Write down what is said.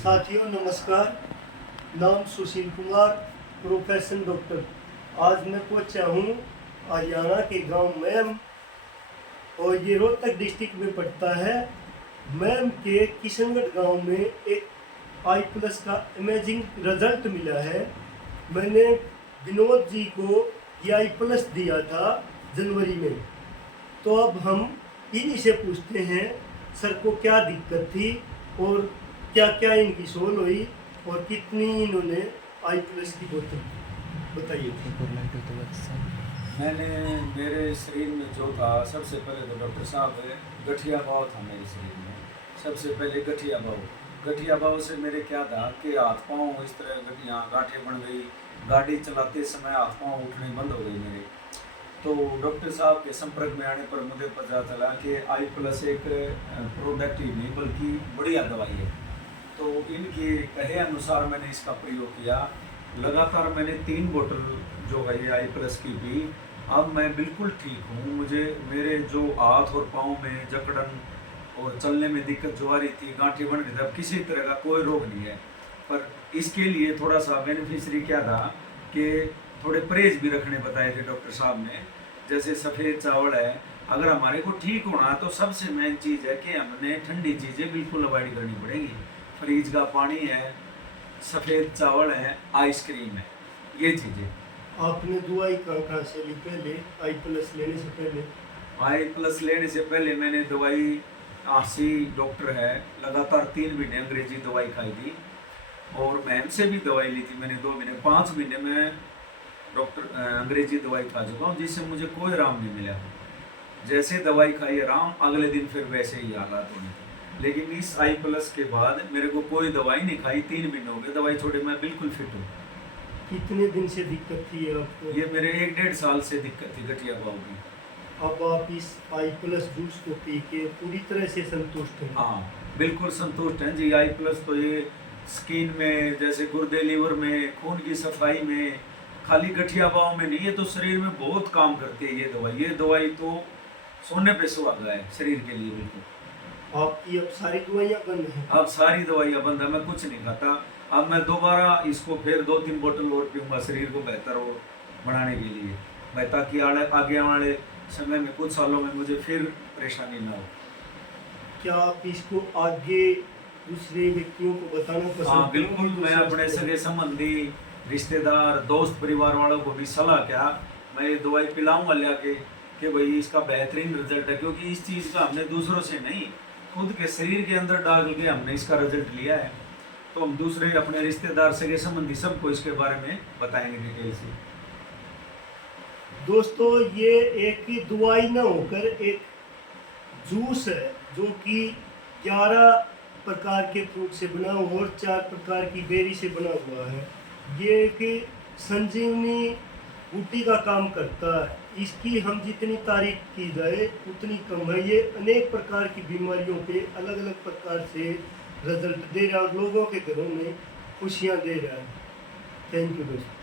साथियों नमस्कार। नाम सुशील कुमार, प्रोफेशन डॉक्टर। आज मैं पहुंचा हूँ हरियाणा के गांव मैम, और ये रोहतक डिस्ट्रिक्ट में पड़ता है। मैम के किशनगढ़ गांव में एक आई+ का अमेजिंग रिजल्ट मिला है। मैंने विनोद जी को ये आई+ दिया था जनवरी में। तो अब हम इन्हीं से पूछते हैं सर को क्या दिक्कत थी और क्या क्या इनकी सोल हुई और कितनी इन्होंने आई+ की बोतल बताइए। मैंने मेरे शरीर में जो था, सबसे पहले तो डॉक्टर साहब गठिया भाव था मेरे शरीर में। सबसे पहले गठिया भाव से मेरे क्या था कि हाथ पाँव इस तरह गांठें बन गई। गाड़ी चलाते समय हाथ पाँव उठने बंद हो गई मेरे। तो डॉक्टर साहब के संपर्क में आने पर मुझे पता चला कि आई+ एक प्रोडक्ट ही नहीं बल्कि बढ़िया दवाई है। तो इनके कहे अनुसार मैंने इसका प्रयोग किया। लगातार मैंने 3 बोतल जो है ये आई+ की पी। अब मैं बिल्कुल ठीक हूँ। मुझे मेरे जो हाथ और पाँव में जकड़न और चलने में दिक्कत जो आ रही थी, गांठें बन रही थी, अब किसी तरह का कोई रोग नहीं है। पर इसके लिए थोड़ा सा बेनिफिशरी क्या था कि थोड़े परहेज भी रखने बताए थे डॉक्टर साहब ने। जैसे सफ़ेद चावल है, अगर हमारे को ठीक होना तो सबसे मेन चीज़ है कि हमने ठंडी चीज़ें बिल्कुल अवॉइड करनी पड़ेगी। फ्रिज का पानी है, सफ़ेद चावल है, आइसक्रीम है, ये चीज़ें। आपने दवाई कहाँ से ली पहले आई+ लेने से पहले? आई+ लेने से पहले मैंने दवाई आशी डॉक्टर है, लगातार 3 महीने अंग्रेजी दवाई खाई थी। और मैम से भी दवाई ली थी मैंने 2 महीने। 5 महीने में डॉक्टर अंग्रेजी दवाई खा चुका हूँ, जिससे मुझे कोई आराम नहीं मिला। जैसे दवाई खाई आराम, अगले दिन फिर वैसे ही हालात होने थे। लेकिन इस आई+ के बाद मेरे को कोई दवाई नहीं खाई। 3 महीने हो गए दवाई छोड़े, मैं बिल्कुल फिट हूँ। कितने दिन से दिक्कत थी आपको? ये मेरे 1-1.5 साल से दिक्कत थी गठिया भाव की। अब आप इस आई+ जूस को पी के पूरी तरह से संतुष्ट हैं? हाँ, बिल्कुल संतुष्ट हैं जी। आई+ तो ये स्किन में, जैसे गुर्दे लीवर में, खून की सफाई में, खाली गठिया भाव में नहीं, ये तो शरीर में बहुत काम करती है ये दवाई। ये दवाई तो सोने पे सुहागा है शरीर के लिए बिल्कुल। आपकी अब सारी दवाइयाँ बंद हैं? अब सारी दवाइयाँ बंद है, मैं कुछ नहीं खाता। अब मैं दोबारा इसको फिर 2-3 बोतल और पीऊँगा शरीर को बेहतर हो बनाने के लिए भाई, ताकि आगे आने वाले समय में कुछ सालों में मुझे फिर परेशानी ना हो। क्या आप इसको आगे दूसरे व्यक्तियों को बताना पसंद करेंगे? हाँ बिल्कुल, मैं अपने सगे संबंधी, रिश्तेदार, दोस्त, परिवार वालों को भी सलाह क्या, मैं ये दवाई पिलाऊंगा लेके कि भाई इसका बेहतरीन रिजल्ट है। क्योंकि इस चीज़ का हमने दूसरों से नहीं, खुद के शरीर के अंदर डाल के हमने इसका रिजल्ट लिया है। तो हम दूसरे अपने रिश्तेदार, सगे संबंधी सबको इसके बारे में बताएंगे डिटेल से। दोस्तों, ये एक दवाई ना होकर एक जूस है जो कि 11 प्रकार के फ्रूट से बना हुआ और 4 प्रकार की बेरी से बना हुआ है। ये एक संजीवनी बूटी का काम करता है। इसकी हम जितनी तारीफ की जाए उतनी कम है। ये अनेक प्रकार की बीमारियों पे अलग अलग प्रकार से रिजल्ट दे रहा है और लोगों के घरों में खुशियाँ दे रहा है। थैंक यू दोस्तों।